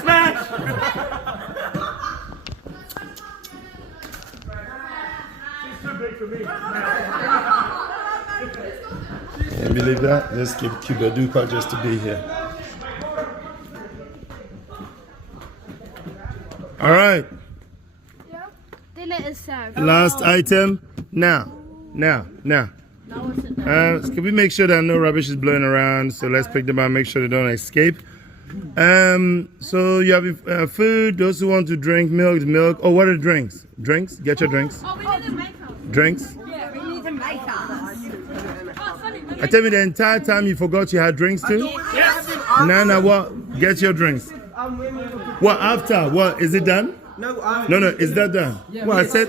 Smash! She's too big for me. Can you believe that? Let's keep Cuba Duper just to be here. All right. Dinner is served. Last item. Now. Can we make sure that no rubbish is blowing around? So let's pick them up, make sure they don't escape. So you have food. Those who want to drink milk. Oh, what are the drinks? Drinks? Get your drinks. Oh, we need a makeup. Drinks? Yeah, we need a makeup. I tell me the entire time you forgot you had drinks too? Yes! Nana, what? Get your drinks. What, after? What, is it done? No, No, is that done? Well, I said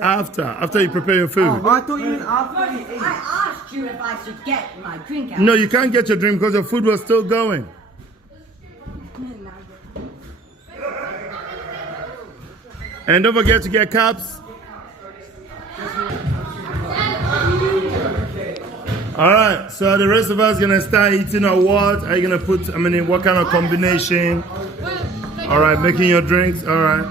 after you prepare your food. I thought you meant after you eat. I asked you if I should get my drink out. No, you can't get your drink because your food was still going. And don't forget to get cups. All right, so the rest of us gonna start eating or what? Are you gonna put, what kind of combination? All right, making your drinks, all right.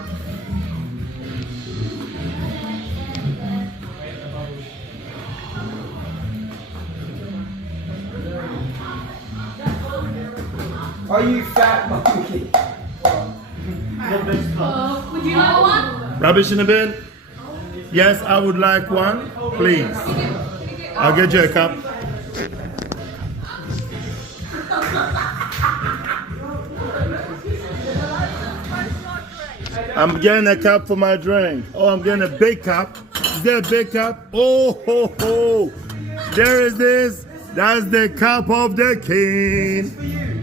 Are you fat monkey? Would you like one? Rubbish in the bin? Yes, I would like one, please. I'll get you a cup. I'm getting a cup for my drink. Oh, I'm getting a big cup. Is there a big cup? Oh, ho, ho. There is this. That's the cup of the king.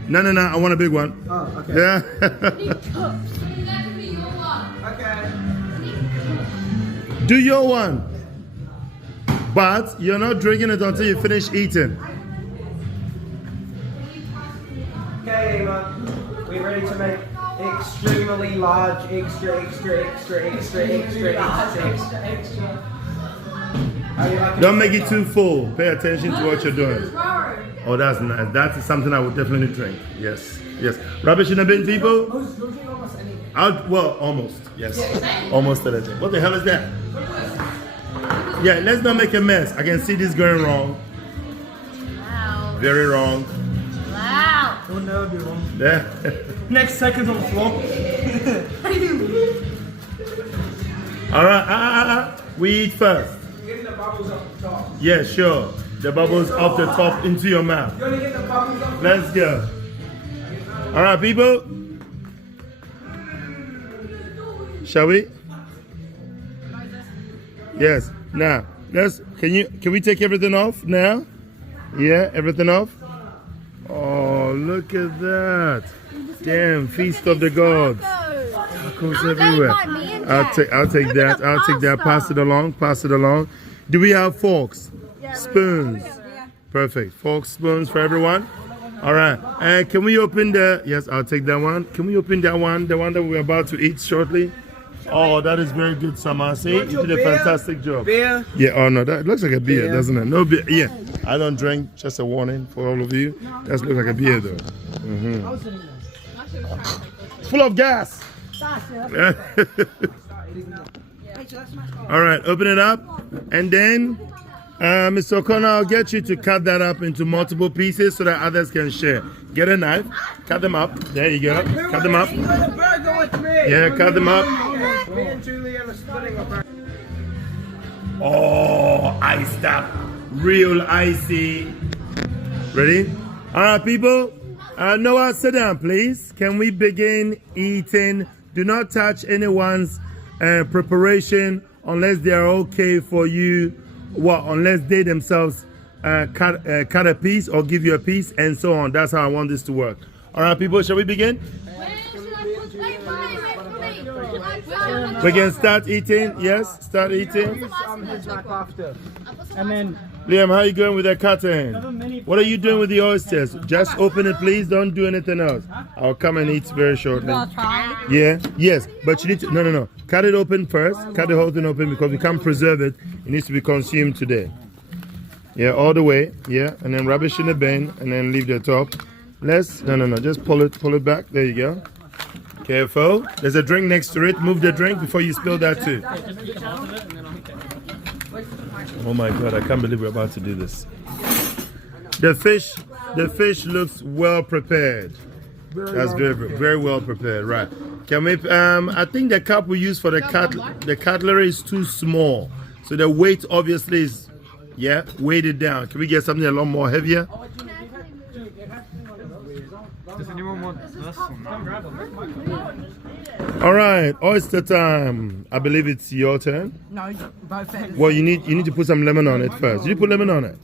No, I want a big one. Oh, okay. Yeah. Okay. Do your one. But you're not drinking it until you finish eating. Okay, Ava. We ready to make extremely large, extra. Don't make it too full. Pay attention to what you're doing. Oh, that's nice. That's something I would definitely drink. Yes. Rubbish in the bin, people? Almost. Yes. Almost anything. What the hell is that? Yeah, let's not make a mess. I can see this going wrong. Wow. Very wrong. Wow. Don't never be wrong. Yeah. Next seconds on the floor. All right. We eat first. Get the bubbles off the top. Yeah, sure. The bubbles off the top into your mouth. You only get the bubbles off. Let's go. All right, people. Shall we? Yes. Now, can we take everything off now? Yeah, everything off? Oh, look at that. Damn, feast of the gods. Tacos everywhere. I'll take that. Pass it along. Do we have forks? Spoons? Perfect. Forks, spoons for everyone? All right. And can we open yes, I'll take that one. Can we open that one? The one that we're about to eat shortly? Oh, that is very good, Sama. See, you did a fantastic job. Beer? Yeah, oh no, that looks like a beer, doesn't it? No beer, yeah. I don't drink, just a warning for all of you. That looks like a beer though. It's full of gas. All right, open it up. And then, Mr. O'Connor, I'll get you to cut that up into multiple pieces so that others can share. Get a knife, cut them up. There you go. Cut them up. Yeah, cut them up. Me and Julian are splitting a burger. Oh, iced up. Real icy. Ready? All right, people. Noah, sit down, please. Can we begin eating? Do not touch anyone's preparation unless they are okay for you. Unless they themselves cut a piece or give you a piece and so on. That's how I want this to work. All right, people, shall we begin? We can start eating. Yes, start eating. And then Liam, how are you going with that cutting? What are you doing with the oysters? Just open it, please. Don't do anything else. I'll come and eat very shortly. Yeah, yes, but you need to, no. Cut it open first. Cut the whole thing open because we can't preserve it. It needs to be consumed today. Yeah, all the way. Yeah, and then rubbish in the bin and then leave the top. No. Just pull it back. There you go. Careful. There's a drink next to it. Move the drink before you spill that too. Oh my God! I can't believe we're about to do this. The fish looks well prepared. That's very well prepared. Right? Can we? I think the cup we use for the cutlery is too small, so the weight obviously is weighted down. Can we get something a lot more heavier? Does anyone want this one? All right, oyster time. I believe it's your turn. No, both at Well, you need to put some lemon on it first. Did you put lemon on it?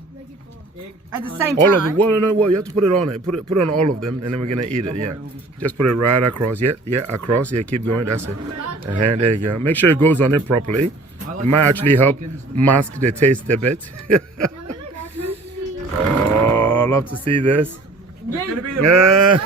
the same All time. of it. Well, no. Well, you have to put it on it. Put it on all of them, and then we're gonna eat it. Yeah. Just put it right across. Yeah. Across. Yeah. Keep going. That's it. There you go. Make sure it goes on it properly. It might actually help mask the taste a bit. Oh, I love to see this. Yeah.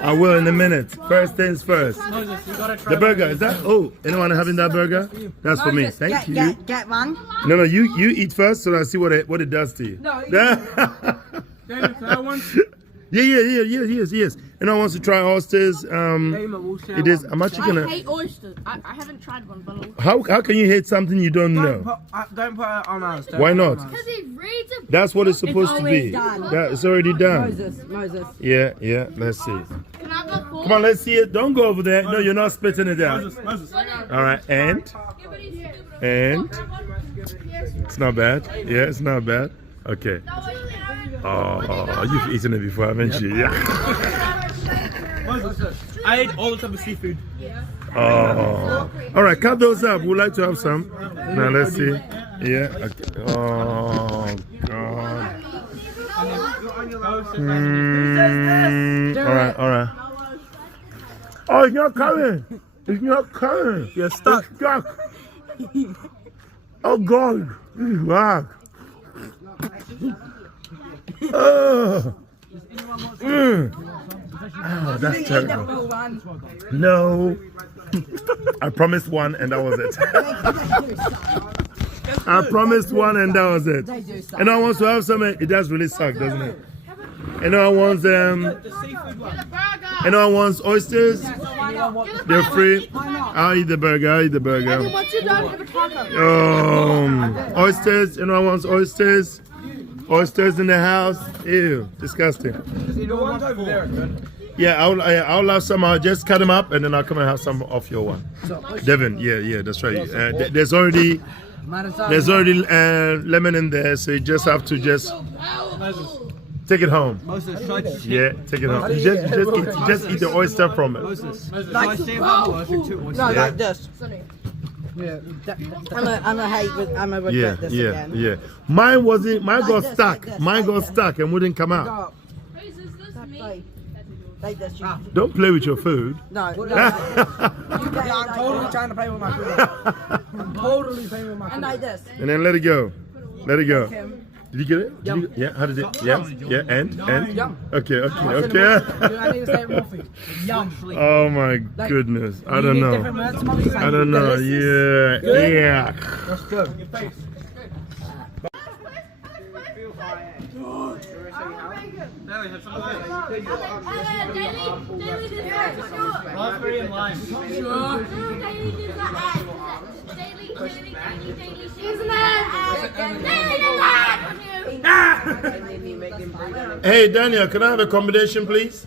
I will in a minute. First things first. The burger, is that? Oh, anyone having that burger? That's for me. Thank you. Get one. No, you eat first so I see what it does to you. No. Yes. Anyone wants to try oysters? It is. I'm actually gonna. I hate oysters. I haven't tried one, but How can you hate something you don't know? Don't put it on us. Why not? it reads a That's what it's supposed to be. done. It's already done. Moses. Yeah. Let's see. Can I have a fork? Come on, let's see it. Don't go over there. No, you're not spitting it out. Moses. All right, and it's not bad. Yeah, it's not bad. Okay. Oh, you've eaten it before, haven't you? Yeah. I ate all the type of seafood. Oh. All right, cut those up. We'd like to have some. Now let's see. Yeah. Okay. Oh God. All right. Oh, it's not coming. It's not coming. You're stuck. It's stuck. Oh God. Wow. Oh. Oh, that's terrible. No. I promised one and that was it. I promised one and that was it. And I want to have some. It does really suck, doesn't it? And I want and I want oysters. They're free. I'll eat the burger. Once you're done, have a taco. Oysters. And I want oysters. Oysters in the house. Ew, disgusting. The ones over there are good. Yeah, I'll have some. I'll just cut them up and then I'll come and have some off your one. Devin, yeah, that's right. There's already lemon in there, so you just have to take it home. Moses, try to Yeah, take it home. You just eat the oyster from it. Moses, try to save one or two oysters. No, like this. Yeah, I'm a regret this again. Yeah. Mine got stuck. Mine got stuck and wouldn't come out. Like this. Don't play with your food. No. I'm totally trying to play with my food. I'm totally playing with my food. And like this. And then let it go. Did you get it? Yeah. How did it? Yeah. And. Okay. I need to say it more for you. Yum. Oh my goodness. I don't know. Yeah. That's good. Raspberry and lime. Hey Daniel, can I have a combination, please?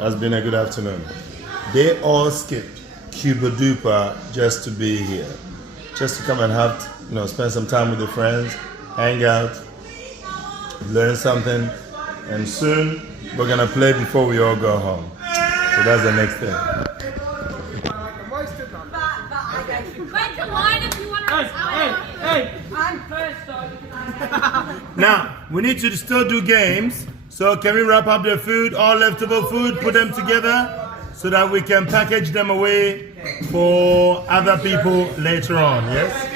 Has been a good afternoon. They all skipped Cuba Duper just to be here, just to come and have, spend some time with your friends, hang out, learn something, and soon we're gonna play before we all go home. So that's the next thing. Wait to line if you want to. Hey! I'm first though. Now we need to still do games. So can we wrap up the food, all leftover food, put them together, so that we can package them away for other people later on? Yes.